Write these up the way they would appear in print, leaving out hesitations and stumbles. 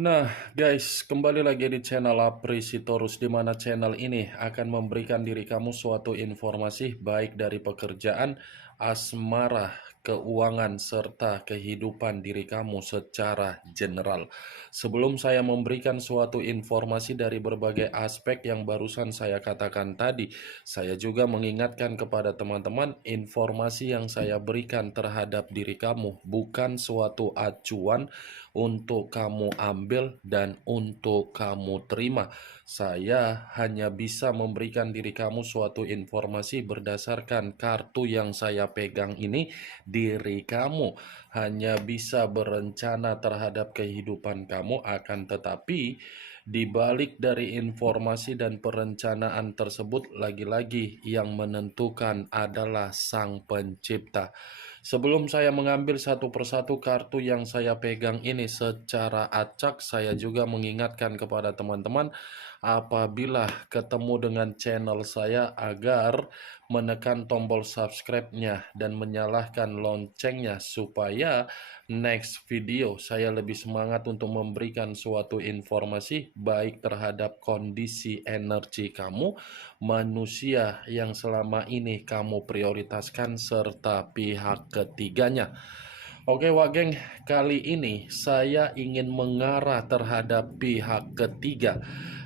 Nah, guys, kembali lagi di channel Aprisitorus, di mana channel ini akan memberikan diri kamu suatu informasi baik dari pekerjaan, asmara, keuangan, serta kehidupan diri kamu secara general. Sebelum saya memberikan suatu informasi dari berbagai aspek yang barusan saya katakan tadi, saya juga mengingatkan kepada teman-teman, informasi yang saya berikan terhadap diri kamu bukan suatu acuan untuk kamu ambil dan untuk kamu terima. Saya hanya bisa memberikan diri kamu suatu informasi berdasarkan kartu yang saya pegang ini. Diri kamu hanya bisa berencana terhadap kehidupan kamu, akan tetapi di balik dari informasi dan perencanaan tersebut, lagi-lagi yang menentukan adalah Sang Pencipta. Sebelum saya mengambil satu persatu kartu yang saya pegang ini secara acak, saya juga mengingatkan kepada teman-teman apabila ketemu dengan channel saya agar menekan tombol subscribe-nya dan menyalakan loncengnya supaya next video saya lebih semangat untuk memberikan suatu informasi baik terhadap kondisi energi kamu, manusia yang selama ini kamu prioritaskan, serta pihak ketiganya. Oke Wak Geng, kali ini saya ingin mengarah terhadap pihak ketiga.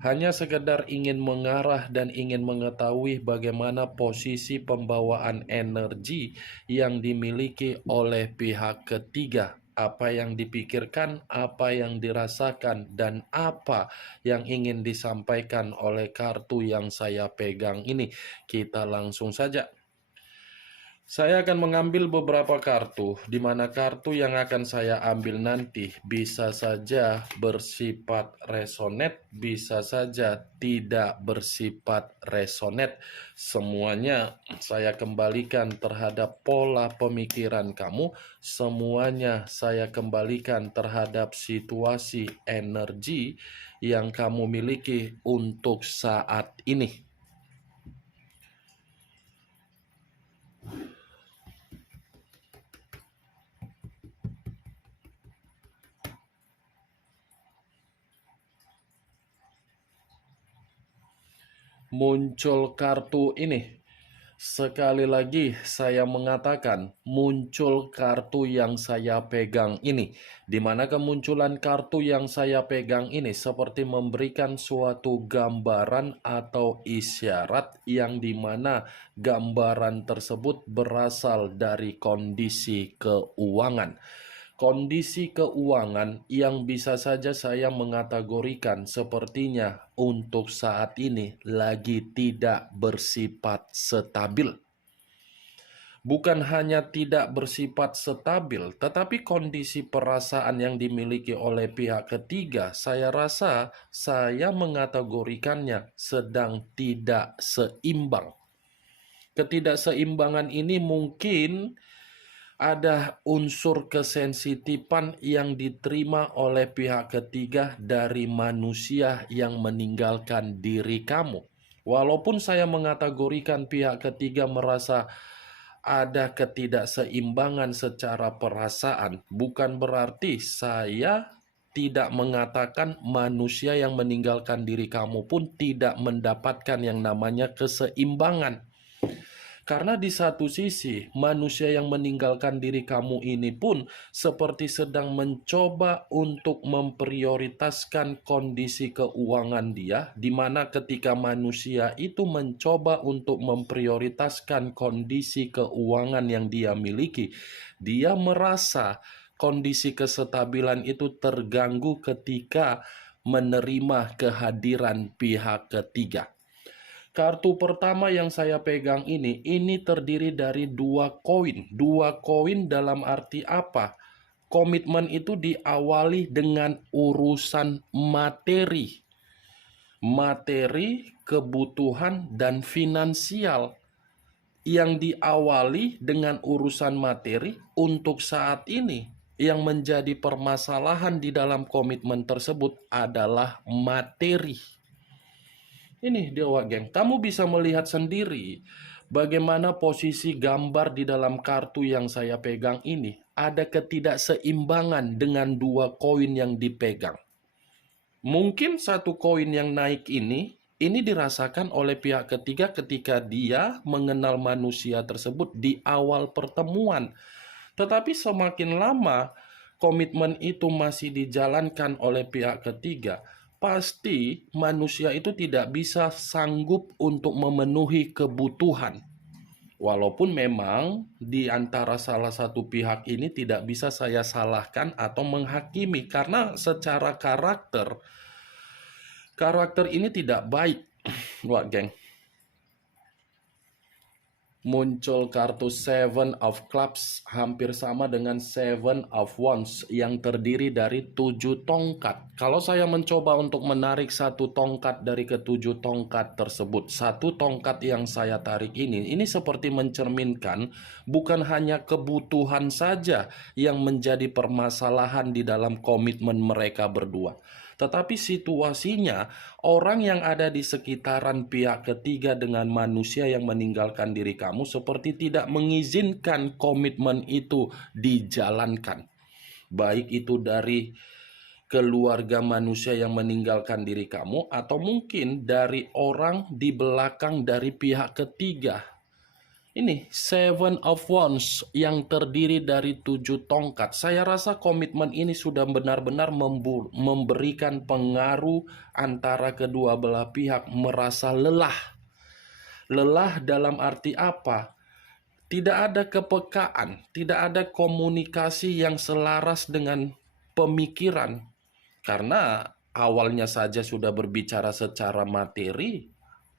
Hanya sekedar ingin mengarah dan ingin mengetahui bagaimana posisi pembawaan energi yang dimiliki oleh pihak ketiga. Apa yang dipikirkan, apa yang dirasakan, dan apa yang ingin disampaikan oleh kartu yang saya pegang ini. Kita langsung saja. Saya akan mengambil beberapa kartu, di mana kartu yang akan saya ambil nanti bisa saja bersifat resonet, bisa saja tidak bersifat resonet. Semuanya saya kembalikan terhadap pola pemikiran kamu, semuanya saya kembalikan terhadap situasi energi yang kamu miliki untuk saat ini. Muncul kartu ini. Sekali lagi saya mengatakan muncul kartu yang saya pegang ini. Di mana kemunculan kartu yang saya pegang ini seperti memberikan suatu gambaran atau isyarat yang dimana gambaran tersebut berasal dari kondisi keuangan. Kondisi keuangan yang bisa saja saya mengategorikan sepertinya untuk saat ini lagi tidak bersifat stabil. Bukan hanya tidak bersifat stabil, tetapi kondisi perasaan yang dimiliki oleh pihak ketiga, saya rasa saya mengategorikannya sedang tidak seimbang. Ketidakseimbangan ini mungkin ada unsur kesensitifan yang diterima oleh pihak ketiga dari manusia yang meninggalkan diri kamu. Walaupun saya mengategorikan pihak ketiga merasa ada ketidakseimbangan secara perasaan, bukan berarti saya tidak mengatakan manusia yang meninggalkan diri kamu pun tidak mendapatkan yang namanya keseimbangan. Karena di satu sisi, manusia yang meninggalkan diri kamu ini pun seperti sedang mencoba untuk memprioritaskan kondisi keuangan dia, di mana ketika manusia itu mencoba untuk memprioritaskan kondisi keuangan yang dia miliki, dia merasa kondisi kestabilan itu terganggu ketika menerima kehadiran pihak ketiga. Kartu pertama yang saya pegang ini terdiri dari dua koin. Dua koin dalam arti apa? Komitmen itu diawali dengan urusan materi. Materi, kebutuhan, dan finansial. Yang diawali dengan urusan materi untuk saat ini. Yang menjadi permasalahan di dalam komitmen tersebut adalah materi. Ini Dewa Geng, kamu bisa melihat sendiri bagaimana posisi gambar di dalam kartu yang saya pegang ini. Ada ketidakseimbangan dengan dua koin yang dipegang. Mungkin satu koin yang naik ini dirasakan oleh pihak ketiga ketika dia mengenal manusia tersebut di awal pertemuan. Tetapi semakin lama komitmen itu masih dijalankan oleh pihak ketiga, pasti manusia itu tidak bisa sanggup untuk memenuhi kebutuhan. Walaupun memang di antara salah satu pihak ini tidak bisa saya salahkan atau menghakimi karena secara karakter ini tidak baik. Wah, geng. Muncul kartu Seven of Clubs hampir sama dengan Seven of Wands yang terdiri dari 7 tongkat. Kalau saya mencoba untuk menarik satu tongkat dari ketujuh tongkat tersebut, satu tongkat yang saya tarik ini seperti mencerminkan bukan hanya kebutuhan saja yang menjadi permasalahan di dalam komitmen mereka berdua. Tetapi situasinya, orang yang ada di sekitaran pihak ketiga dengan manusia yang meninggalkan diri kamu seperti tidak mengizinkan komitmen itu dijalankan. Baik itu dari keluarga manusia yang meninggalkan diri kamu atau mungkin dari orang di belakang dari pihak ketiga. Ini Seven of Wands yang terdiri dari 7 tongkat. Saya rasa komitmen ini sudah benar-benar memberikan pengaruh antara kedua belah pihak merasa lelah. Lelah dalam arti apa? Tidak ada kepekaan, tidak ada komunikasi yang selaras dengan pemikiran. Karena awalnya saja sudah berbicara secara materi,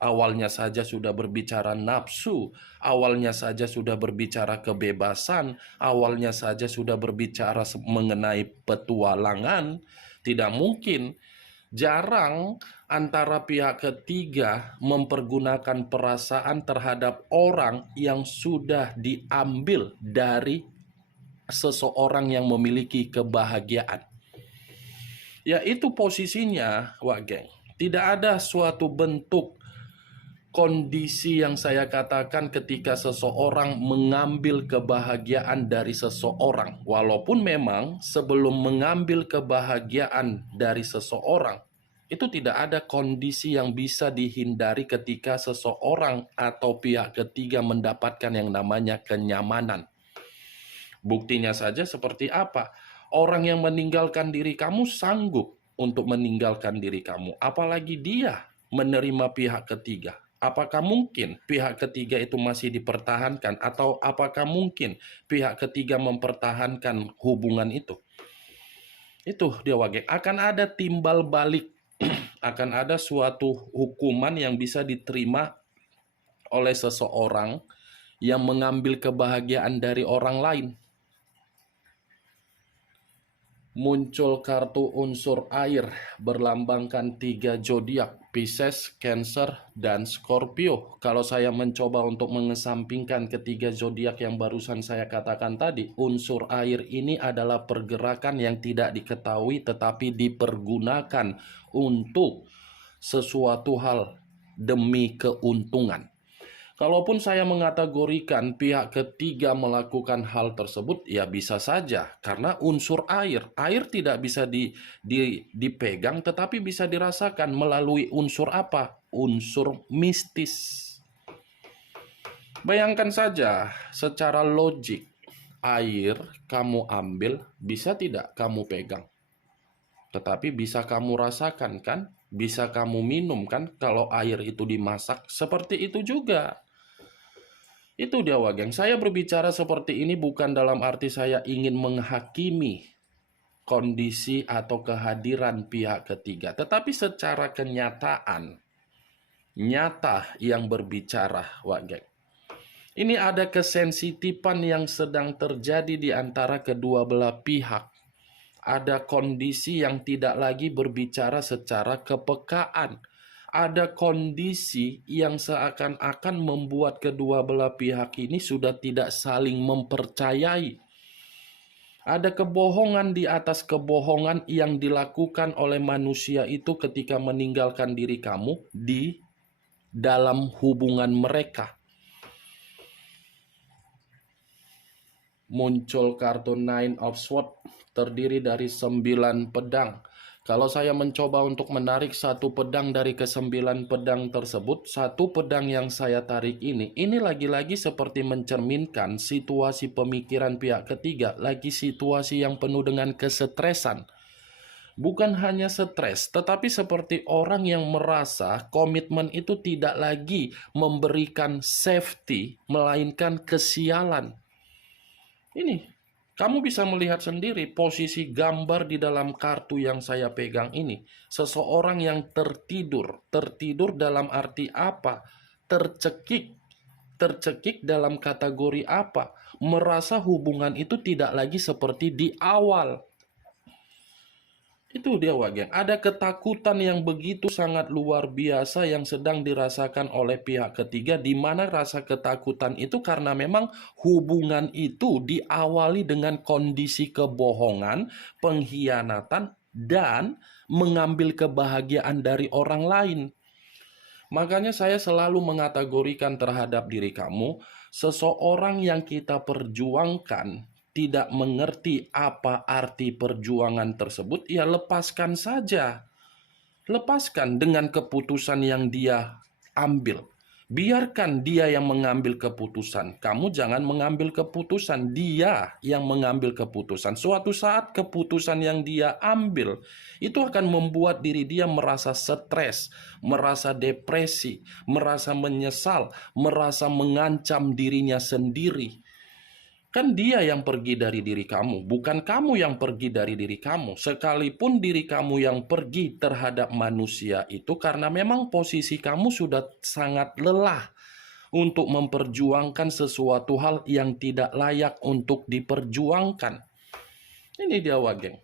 awalnya saja sudah berbicara nafsu, awalnya saja sudah berbicara kebebasan, awalnya saja sudah berbicara mengenai petualangan. Tidak mungkin, jarang antara pihak ketiga mempergunakan perasaan terhadap orang yang sudah diambil dari seseorang yang memiliki kebahagiaan. Ya, itu posisinya, Wak Geng. Tidak ada suatu bentuk kondisi yang saya katakan ketika seseorang mengambil kebahagiaan dari seseorang. Walaupun memang sebelum mengambil kebahagiaan dari seseorang, itu tidak ada kondisi yang bisa dihindari ketika seseorang atau pihak ketiga mendapatkan yang namanya kenyamanan. Buktinya saja seperti apa? Orang yang meninggalkan diri kamu sanggup untuk meninggalkan diri kamu. Apalagi dia menerima pihak ketiga. Apakah mungkin pihak ketiga itu masih dipertahankan? Atau apakah mungkin pihak ketiga mempertahankan hubungan itu? Itu dia Wage. Akan ada timbal balik. Akan ada suatu hukuman yang bisa diterima oleh seseorang yang mengambil kebahagiaan dari orang lain. Muncul kartu unsur air berlambangkan 3 zodiak, Pisces, Cancer, dan Scorpio. Kalau saya mencoba untuk mengesampingkan ketiga zodiak yang barusan saya katakan tadi, unsur air ini adalah pergerakan yang tidak diketahui tetapi dipergunakan untuk sesuatu hal demi keuntungan. Kalaupun saya mengategorikan pihak ketiga melakukan hal tersebut, ya bisa saja. Karena unsur air tidak bisa dipegang, tetapi bisa dirasakan melalui unsur apa? Unsur mistis. Bayangkan saja, secara logik, air kamu ambil, bisa tidak kamu pegang? Tetapi bisa kamu rasakan kan? Bisa kamu minum kan? Kalau air itu dimasak, seperti itu juga. Itu dia Wageng. Saya berbicara seperti ini bukan dalam arti saya ingin menghakimi kondisi atau kehadiran pihak ketiga. Tetapi secara kenyataan, nyata yang berbicara Wageng. Ini ada kesensitifan yang sedang terjadi di antara kedua belah pihak. Ada kondisi yang tidak lagi berbicara secara kepekaan. Ada kondisi yang seakan-akan membuat kedua belah pihak ini sudah tidak saling mempercayai. Ada kebohongan di atas kebohongan yang dilakukan oleh manusia itu ketika meninggalkan diri kamu di dalam hubungan mereka. Muncul kartu Nine of Swords terdiri dari 9 pedang. Kalau saya mencoba untuk menarik satu pedang dari ke-9 pedang tersebut, satu pedang yang saya tarik ini lagi-lagi seperti mencerminkan situasi pemikiran pihak ketiga, lagi situasi yang penuh dengan kesetresan. Bukan hanya stres, tetapi seperti orang yang merasa komitmen itu tidak lagi memberikan safety, melainkan kesialan. Ini, kamu bisa melihat sendiri posisi gambar di dalam kartu yang saya pegang ini. Seseorang yang tertidur. Tertidur dalam arti apa? Tercekik. Tercekik dalam kategori apa? Merasa hubungan itu tidak lagi seperti di awal. Itu dia Wageng, ada ketakutan yang begitu sangat luar biasa yang sedang dirasakan oleh pihak ketiga, di mana rasa ketakutan itu karena memang hubungan itu diawali dengan kondisi kebohongan, pengkhianatan, dan mengambil kebahagiaan dari orang lain. Makanya saya selalu mengategorikan terhadap diri kamu, seseorang yang kita perjuangkan tidak mengerti apa arti perjuangan tersebut, ya lepaskan saja. Lepaskan dengan keputusan yang dia ambil. Biarkan dia yang mengambil keputusan. Kamu jangan mengambil keputusan. Dia yang mengambil keputusan. Suatu saat keputusan yang dia ambil itu akan membuat diri dia merasa stres, merasa depresi, merasa menyesal, merasa mengancam dirinya sendiri. Kan dia yang pergi dari diri kamu, bukan kamu yang pergi dari diri kamu. Sekalipun diri kamu yang pergi terhadap manusia itu karena memang posisi kamu sudah sangat lelah untuk memperjuangkan sesuatu hal yang tidak layak untuk diperjuangkan. Ini dia Wageng.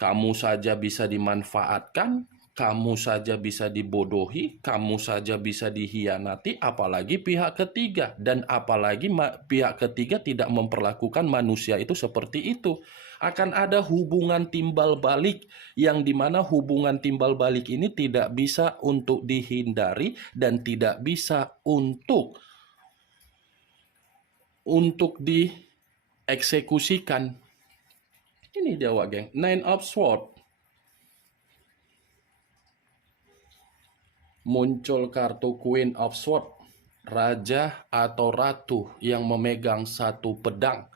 Kamu saja bisa dimanfaatkan, kamu saja bisa dibodohi, kamu saja bisa dihianati, apalagi pihak ketiga. Dan apalagi pihak ketiga tidak memperlakukan manusia itu seperti itu. Akan ada hubungan timbal balik, yang dimana hubungan timbal balik ini tidak bisa untuk dihindari dan tidak bisa untuk dieksekusikan. Ini dia Wageng, Nine of Swords. Muncul kartu Queen of Swords, raja atau ratu yang memegang satu pedang.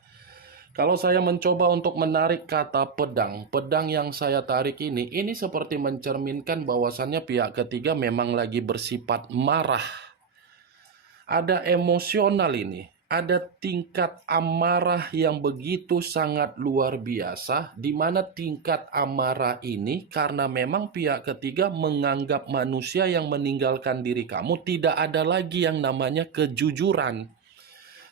Kalau saya mencoba untuk menarik kata pedang, pedang yang saya tarik ini seperti mencerminkan bahwasannya pihak ketiga memang lagi bersifat marah. Ada emosional ini. Ada tingkat amarah yang begitu sangat luar biasa, di mana tingkat amarah ini karena memang pihak ketiga menganggap manusia yang meninggalkan diri kamu tidak ada lagi yang namanya kejujuran.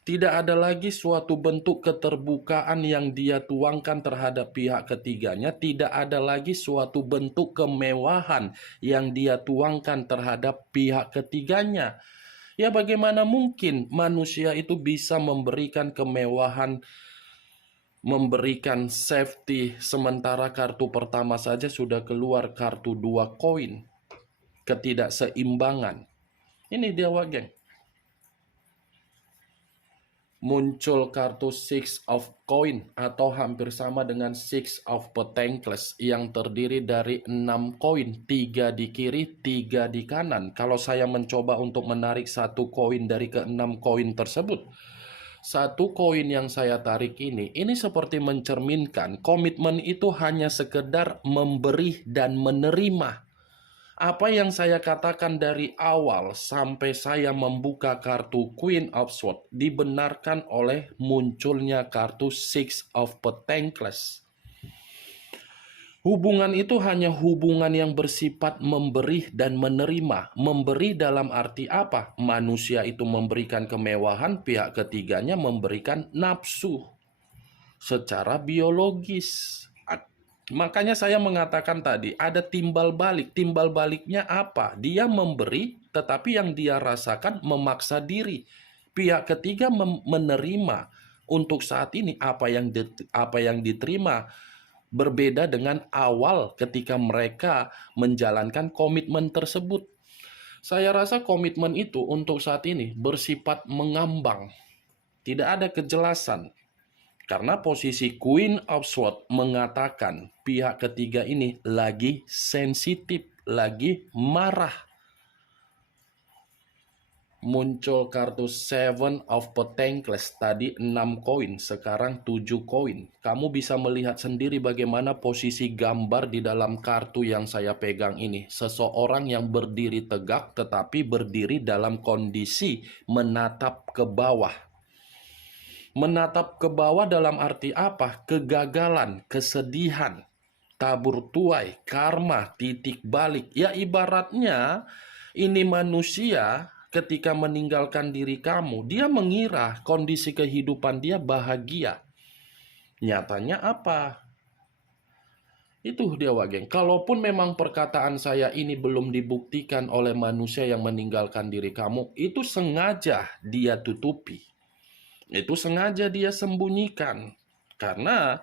Tidak ada lagi suatu bentuk keterbukaan yang dia tuangkan terhadap pihak ketiganya. Tidak ada lagi suatu bentuk kemewahan yang dia tuangkan terhadap pihak ketiganya. Ya bagaimana mungkin manusia itu bisa memberikan kemewahan, memberikan safety, sementara kartu pertama saja sudah keluar kartu 2 koin. Ketidakseimbangan. Ini dia Wageng. Muncul kartu Six of Coin atau hampir sama dengan Six of Pentacles yang terdiri dari 6 koin, 3 di kiri, 3 di kanan. Kalau saya mencoba untuk menarik satu koin dari ke-6 koin tersebut, satu koin yang saya tarik ini seperti mencerminkan komitmen itu hanya sekedar memberi dan menerima. Apa yang saya katakan dari awal sampai saya membuka kartu Queen of Swords dibenarkan oleh munculnya kartu Six of Pentacles. Hubungan itu hanya hubungan yang bersifat memberi dan menerima. Memberi dalam arti apa? Manusia itu memberikan kemewahan, pihak ketiganya memberikan nafsu secara biologis. Makanya saya mengatakan tadi ada timbal balik. Timbal baliknya apa? Dia memberi, tetapi yang dia rasakan memaksa diri. Pihak ketiga menerima untuk saat ini apa yang diterima berbeda dengan awal ketika mereka menjalankan komitmen tersebut. Saya rasa komitmen itu untuk saat ini bersifat mengambang. Tidak ada kejelasan. Karena posisi Queen of Swords mengatakan pihak ketiga ini lagi sensitif, lagi marah. Muncul kartu Seven of Pentacles, tadi 6 koin, sekarang 7 koin. Kamu bisa melihat sendiri bagaimana posisi gambar di dalam kartu yang saya pegang ini. Seseorang yang berdiri tegak tetapi berdiri dalam kondisi menatap ke bawah. Menatap ke bawah dalam arti apa? Kegagalan, kesedihan, tabur tuai, karma, titik balik. Ya ibaratnya ini manusia ketika meninggalkan diri kamu, dia mengira kondisi kehidupan dia bahagia. Nyatanya apa? Itu dia Wageng. Kalaupun memang perkataan saya ini belum dibuktikan oleh manusia yang meninggalkan diri kamu, itu sengaja dia tutupi. Itu sengaja dia sembunyikan. Karena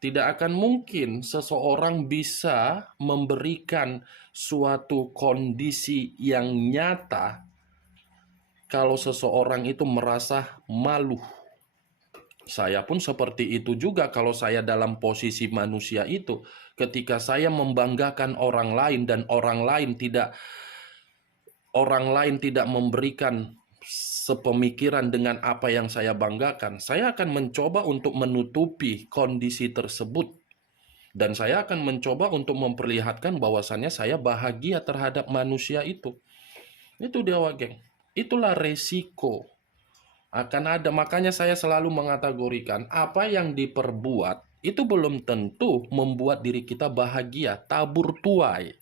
tidak akan mungkin seseorang bisa memberikan suatu kondisi yang nyata kalau seseorang itu merasa malu. Saya pun seperti itu juga kalau saya dalam posisi manusia itu. Ketika saya membanggakan orang lain dan orang lain tidak memberikan sepemikiran dengan apa yang saya banggakan, saya akan mencoba untuk menutupi kondisi tersebut. Dan saya akan mencoba untuk memperlihatkan bahwasannya saya bahagia terhadap manusia itu. Itu dia Wageng. Itulah resiko. Akan ada, makanya saya selalu mengategorikan apa yang diperbuat itu belum tentu membuat diri kita bahagia. Tabur tuai.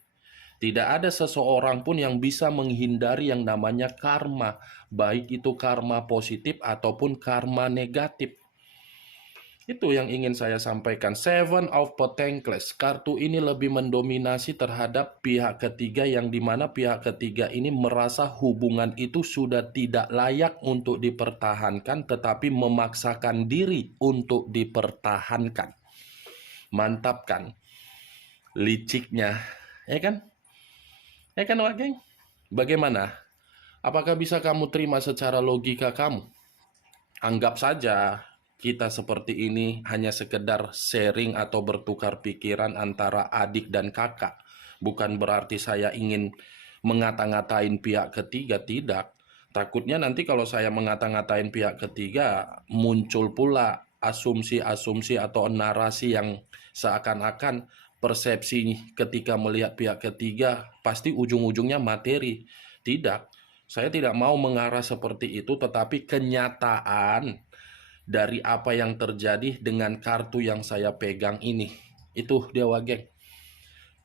Tidak ada seseorang pun yang bisa menghindari yang namanya karma. Baik itu karma positif ataupun karma negatif. Itu yang ingin saya sampaikan. Seven of Pentacles. Kartu ini lebih mendominasi terhadap pihak ketiga yang dimana pihak ketiga ini merasa hubungan itu sudah tidak layak untuk dipertahankan tetapi memaksakan diri untuk dipertahankan. Mantap kan? Liciknya. Ya kan? Ya kan Wageng? Bagaimana? Apakah bisa kamu terima secara logika kamu? Anggap saja kita seperti ini hanya sekedar sharing atau bertukar pikiran antara adik dan kakak. Bukan berarti saya ingin mengata-ngatain pihak ketiga, tidak. Takutnya nanti kalau saya mengata-ngatain pihak ketiga, muncul pula asumsi-asumsi atau narasi yang seakan-akan persepsi ketika melihat pihak ketiga pasti ujung-ujungnya materi. Tidak, saya tidak mau mengarah seperti itu, tetapi kenyataan dari apa yang terjadi dengan kartu yang saya pegang ini. Itu dia Wageng.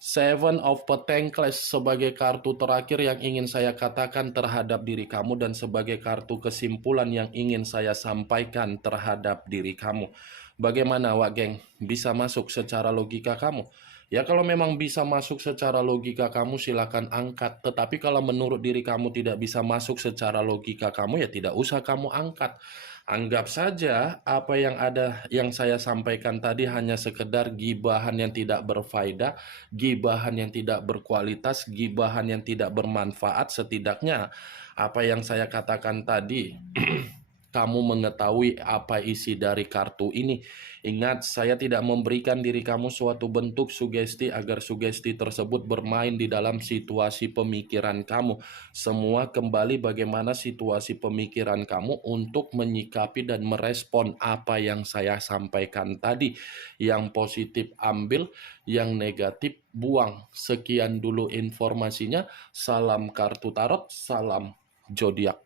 Seven of Pentacles sebagai kartu terakhir yang ingin saya katakan terhadap diri kamu dan sebagai kartu kesimpulan yang ingin saya sampaikan terhadap diri kamu. Bagaimana Wageng? Bisa masuk secara logika kamu? Ya kalau memang bisa masuk secara logika kamu silakan angkat. Tetapi kalau menurut diri kamu tidak bisa masuk secara logika kamu ya tidak usah kamu angkat. Anggap saja apa yang ada yang saya sampaikan tadi hanya sekedar gibahan yang tidak berfaedah, gibahan yang tidak berkualitas, gibahan yang tidak bermanfaat. Setidaknya apa yang saya katakan tadi kamu mengetahui apa isi dari kartu ini. Ingat, saya tidak memberikan diri kamu suatu bentuk sugesti agar sugesti tersebut bermain di dalam situasi pemikiran kamu. Semua kembali bagaimana situasi pemikiran kamu untuk menyikapi dan merespon apa yang saya sampaikan tadi. Yang positif ambil, yang negatif buang. Sekian dulu informasinya. Salam kartu tarot, salam zodiak.